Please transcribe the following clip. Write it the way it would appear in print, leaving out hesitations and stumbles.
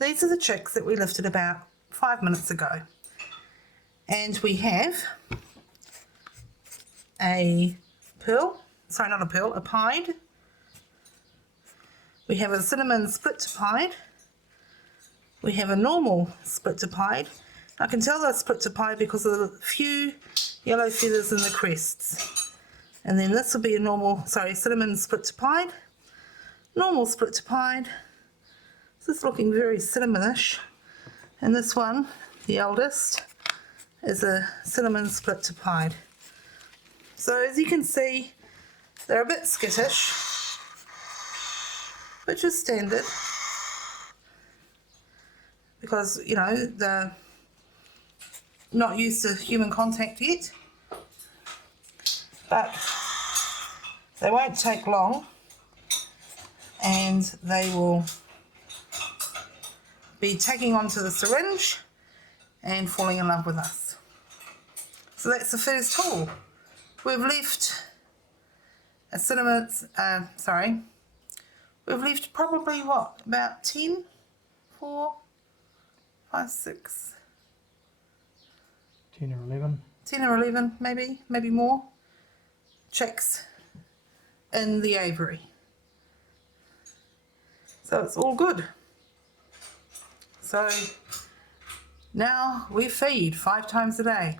these are the chicks that we lifted about 5 minutes ago. And we have a pearl, sorry, not a pearl, a pied. We have a cinnamon split pied. We have a normal split pied. I can tell they're split pied because of the few yellow feathers in the crests. And then this will be a normal, sorry, cinnamon split pied. Normal split pied. This is looking very cinnamonish. And this one, the eldest, is a cinnamon split pied. So as you can see, they're a bit skittish, which is standard because, you know, they're not used to human contact yet, but they won't take long and they will be taking onto the syringe and falling in love with us. So that's the first haul. We've left a cinnamon, we've left probably what, about 10, 4, 5, 6, 10 or 11. 10 or 11 maybe more chicks in the aviary. So it's all good. So now we feed 5 times a day.